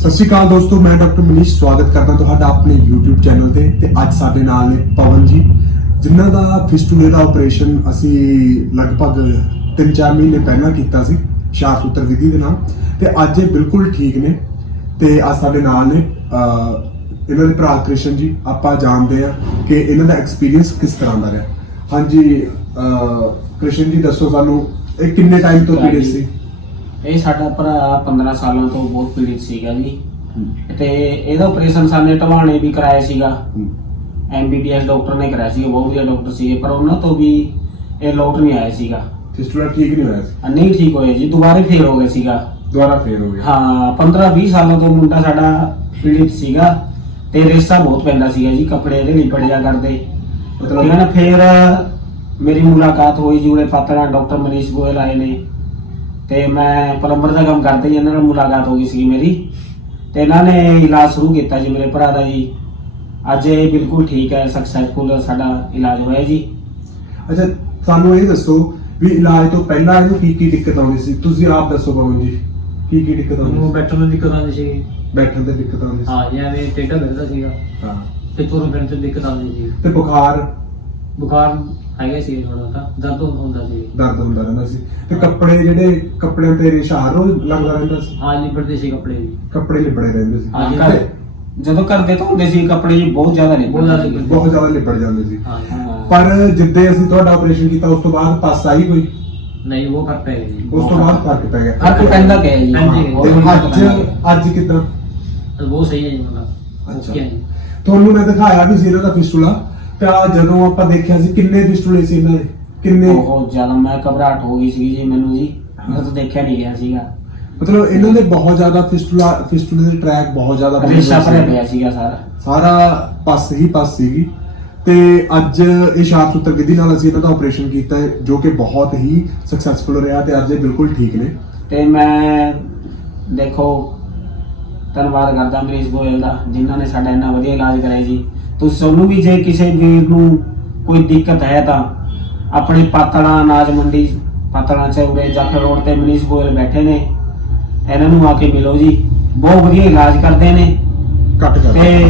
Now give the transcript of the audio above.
ਸਤਿ ਸ਼੍ਰੀ ਅਕਾਲ ਦੋਸਤੋ ਮੈਂ ਡਾਕਟਰ ਮਨੀਸ਼ ਸਵਾਗਤ ਕਰਦਾ ਤੁਹਾਡਾ ਆਪਣੇ YouTube ਚੈਨਲ ਤੇ ਤੇ ਅੱਜ ਸਾਡੇ ਨਾਲ ਨੇ ਪਵਨ ਜੀ ਜਿਨ੍ਹਾਂ ਦਾ ਫਿਸਟੂਲੇ ਦਾ ਆਪਰੇਸ਼ਨ ਅਸੀਂ ਲਗਭਗ 3-4 ਮਹੀਨੇ ਪਹਿਲਾਂ ਕੀਤਾ ਸੀ ਸ਼ਾਰਟ ਉੱਤਰ ਵਿਧੀ ਦੇ ਨਾਲ। ਤੇ ਅੱਜ ਇਹ ਬਿਲਕੁਲ ਠੀਕ ਨੇ ਤੇ ਅੱਜ ਸਾਡੇ ਨਾਲ ਨੇ ਇਹਨਾਂ ਦੇ ਭਰਾ ਕ੍ਰਿਸ਼ਨ ਜੀ ਆਪਾਂ ਜਾਣਦੇ ਆ ਕਿ ਇਹਨਾਂ ਦਾ ਐਕਸਪੀਰੀਅੰਸ ਕਿਸ ਤਰ੍ਹਾਂ ਦਾ ਰਿਹਾ। ਹਾਂਜੀ ਕ੍ਰਿਸ਼ਨ ਜੀ ਦੱਸੋ ਸਾਨੂੰ ਇਹ ਕਿੰਨੇ ਟਾਈਮ ਤੋਂ ਪੀੜਿਤ ਸੀ? ਇਹ ਸਾਡਾ ਭਰਾ 15 ਸਾਲਾਂ ਤੋਂ ਬਹੁਤ ਪੀੜਿਤ ਸੀਗਾ ਜੀ। ਤੇ ਇਹਦਾ ਆਪਰੇਸ਼ਨ ਸਾਨੇ ਟਵਾਣੇ ਵੀ ਕਰਾਇਆ ਸੀਗਾ। ਐਮਬੀਬੀਐਸ ਡਾਕਟਰ ਨੇ ਕਰਾਇਆ ਸੀ ਬਹੁਤ ਵਧੀਆ ਡਾਕਟਰ ਸੀਗੇ ਪਰ ਉਹਨਾਂ ਤੋਂ ਵੀ ਇਹ ਲੋਟ ਨਹੀਂ ਆਇਆ ਸੀਗਾ। ਫਿਸਟੂਲਾ ਠੀਕ ਨਹੀਂ ਹੋਇਆ ਸੀ? ਨਹੀਂ ਠੀਕ ਹੋਇਆ ਜੀ ਦੁਬਾਰੇ ਫੇਰ ਹੋ ਗਿਆ ਸੀਗਾ। ਦੁਬਾਰਾ ਫੇਰ ਹੋ ਗਿਆ ਹਾਂ 15 20 ਸਾਲਾਂ ਤੋਂ ਮੁੰਡਾ ਸਾਡਾ ਪੀੜਿਤ ਸੀਗਾ ਤੇ ਰੇਸਾ ਬਹੁਤ ਪੈਂਦਾ ਸੀਗਾ ਜੀ ਕੱਪੜੇ ਇਹਦੇ ਲਿਪੜ ਜਾ ਕਰਦੇ। ਮਤਲਬ- ਨੇ ਫੇਰ ਮੇਰੀ ਮੁਲਾਕਾਤ ਹੋਈ ਜੀ ਉਹਨੇ ਪਾਤੜਾ ਡਾਕਟਰ ਮਨੀਸ਼ ਗੋਇਲ ਆਏ ਨੇ। ਤੇ ਮੈਂ ਪਲੰਬਰ ਦਾ ਕੰਮ ਕਰਦਾ ਜੀ ਇਹਨਾਂ ਨਾਲ ਮੁਲਾਕਾਤ ਹੋ ਗਈ ਸੀ ਮੇਰੀ। ਤੇ ਇਹਨਾਂ ਨੇ ਇਲਾਜ ਸ਼ੁਰੂ ਕੀਤਾ ਜੀ ਮੇਰੇ ਭਰਾ ਦਾ ਜੀ। ਅੱਜ ਇਹ ਬਿਲਕੁਲ ਠੀਕ ਹੈ ਸਕਸੈਸਫੁਲ ਸਾਡਾ ਇਲਾਜ ਹੋਇਆ ਜੀ। ਅੱਛਾ ਸਾਨੂੰ ਇਹ ਦੱਸੋ ਵੀ ਇਲਾਜ ਤੋਂ ਪਹਿਲਾਂ ਇਹਨੂੰ ਕੀ ਕੀ ਦਿੱਕਤ ਆਉਂਦੀ ਸੀ? ਤੁਸੀਂ ਆਪ ਦੱਸੋ ਪਵਨ ਜੀ ਕੀ ਕੀ ਦਿੱਕਤ ਆਉਂਦੀ ਸੀ? ਬੈਠਣ ਨੂੰ ਦਿੱਕਤ ਆਉਂਦੀ ਸੀ। ਬੈਠਣ ਤੇ ਦਿੱਕਤ ਆਉਂਦੀ ਸੀ। ਹਾਂ ਜਿਵੇਂ ਟੇਢਾ ਬੈਠਦਾ ਸੀਗਾ। ਹਾਂ। ਤੇ ਤੁਰਨ ਫਿਰਨ ਤੇ ਦਿੱਕਤ ਆਉਂਦੀ ਸੀ। ਤੇ ਬੁਖਾਰ? ਬੁਖਾਰ ਹੈਗਾ ਸੀ ਥੋੜਾ ਤਾਂ ਦਰਦ ਹੁੰਦਾ ਸੀ। ਦਰਦ ਹੁੰਦਾ ਰਹਿੰਦਾ ਸੀ। ਤੇ ਕੱਪੜੇ ਜਿਹੜੇ ਕੱਪੜਿਆਂ ਤੇ ਰੇਸ਼ਾ ਹਰ ਰੋਜ਼ ਲੱਗਦਾ ਰਹਿੰਦਾ ਸੀ? ਹਾਂ ਲਿਬੜਦੇ ਸੀ ਕੱਪੜੇ ਵੀ ਕੱਪੜੇ ਲਿਬੜੇ ਰਹਿੰਦੇ ਸੀ। ਹਾਂ, ਜੀ, ਘਰ- ਤੇ ਜਦੋਂ ਘਰ ਦੇ ਧੋਂਦੇ ਸੀ ਕੱਪੜੇ ਜੀ ਬਹੁਤ ਜ਼ਿਆਦਾ ਬਹੁਤ ਲਿਪੜਦੇ ਜ਼ਿਆਦਾ ਲਿਬੜਦੇ। ਬਹੁਤ ਜ਼ਿਆਦਾ ਲਿਬੜ ਜਾਂਦੇ ਸੀ। ਹਾਂ। ਪਰ ਜਿੱਦੇ ਅਸੀਂ ਤੁਹਾਡਾ ਆਪਰੇਸ਼ਨ ਕੀਤਾ ਉਸ ਤੋਂ ਬਾਅਦ ਪਸ ਆਈ ਕੋਈ? ਨਹੀਂ ਉਹ ਫ਼ਰਕ ਪੈ ਗਿਆ ਜੀ। ਉਸ ਤੋਂ ਬਾਅਦ ਫ਼ਰਕ ਪੈ ਗਿਆ। ਫ਼ਰਕ ਪੈਂਦਾ ਪਿਆ ਜੀ। ਹਾਂਜੀ। ਬਹੁਤ ਤੇ ਅੱਜ ਲੱਗਿਆ। ਅੱਜ ਕਿਦਾਂ? ਤਾਂ ਬਹੁਤ ਸਹੀ ਹੈ ਜੀ ਮੁੰਡਾ ਅੱਛਾ। ਓਕੇ ਹੈ ਜੀ। ਤੁਹਾਨੂੰ ਮੈਂ ਦਿਖਾਇਆ ਵੀ ਸੀ ਇਹਨਾਂ ਦਾ ਫਿਸਟੂਲਾ ਤਾਂ ਜਦੋਂ ਆਪਾਂ ਦੇਖਿਆ ਸੀ ਕਿੰਨੇ ਫਿਸਟੂਲੇ ਸੀ ਇਹਨਾਂ ਦੇ ਕਿੰਨੇ? ਬਹੁਤ ਜ਼ਿਆਦਾ ਮੈਂ ਘਬਰਾਹਟ ਹੋ ਗਈ ਸੀ ਜੀ ਮੈਨੂੰ ਜੀ। ਮੈਂ ਤਾਂ ਦੇਖਿਆ ਨਹੀਂ ਗਿਆ ਸੀਗਾ। ਮਤਲਬ ਇਹਨਾਂ ਦੇ ਬਹੁਤ ਜ਼ਿਆਦਾ ਫਿਸਟੂਲਾ ਫਿਸਟੂਲੇ ਦੇ ਟਰੈਕ ਬਹੁਤ ਜ਼ਿਆਦਾ ਬਣੇ ਹੋਏ ਰੇਸ਼ਾ ਭਰਿਆ ਸੀ। ਪਿਆ ਸੀਗਾ ਸਾਰਾ। ਸਾਰਾ ਪਸ ਹੀ ਪਸ ਸੀਗੀ। ਤੇ ਅੱਜ ਇਹ ਸ਼ਾਰਟ ਸੂਤਰ ਵਿਧੀ ਨਾਲ ਅਸੀਂ ਇਹਨਾਂ ਦਾ ਆਪਰੇਸ਼ਨ ਕੀਤਾ ਹੈ ਜੋ ਕਿ ਬਹੁਤ ਹੀ ਸਕਸੈਸਫੁਲ ਰਿਹਾ ਤੇ ਅੱਜ ਇਹ ਬਿਲਕੁਲ ਠੀਕ ਨੇ। ਤੇ ਮੈਂ ਦੇਖੋ ਧੰਨਵਾਦ ਕਰਦਾ ਮਰੀਜ਼ ਗੋਇਲ ਦਾ ਜਿਨ੍ਹਾਂ ਨੇ ਸਾਡਾ ਇੰਨਾ ਵਧੀਆ ਇਲਾਜ ਕਰਾਇਆ ਜੀ। ਤੁਸੀਂ ਸਾਨੂੰ ਵੀ ਜੇ ਕਿਸੇ ਵੀਰ ਨੂੰ ਕੋਈ ਦਿੱਕਤ ਹੈ ਤਾਂ ਆਪਣੀ ਪਾਤੜਾ ਅਨਾਜ ਮੰਡੀ ਪਾਤੜਾ ਚੌਰੇ ਜਾਖੜ ਰੋਡ ਤੇ ਮਨੀਸ਼ ਗੋਇਲ ਬੈਠੇ ਨੇ। ਇਹਨਾਂ ਨੂੰ ਆ ਕੇ ਮਿਲੋ ਜੀ। ਬਹੁਤ ਵਧੀਆ ਇਲਾਜ ਕਰਦੇ ਨੇ। ਕੱਟ ਕਰ ਤੇ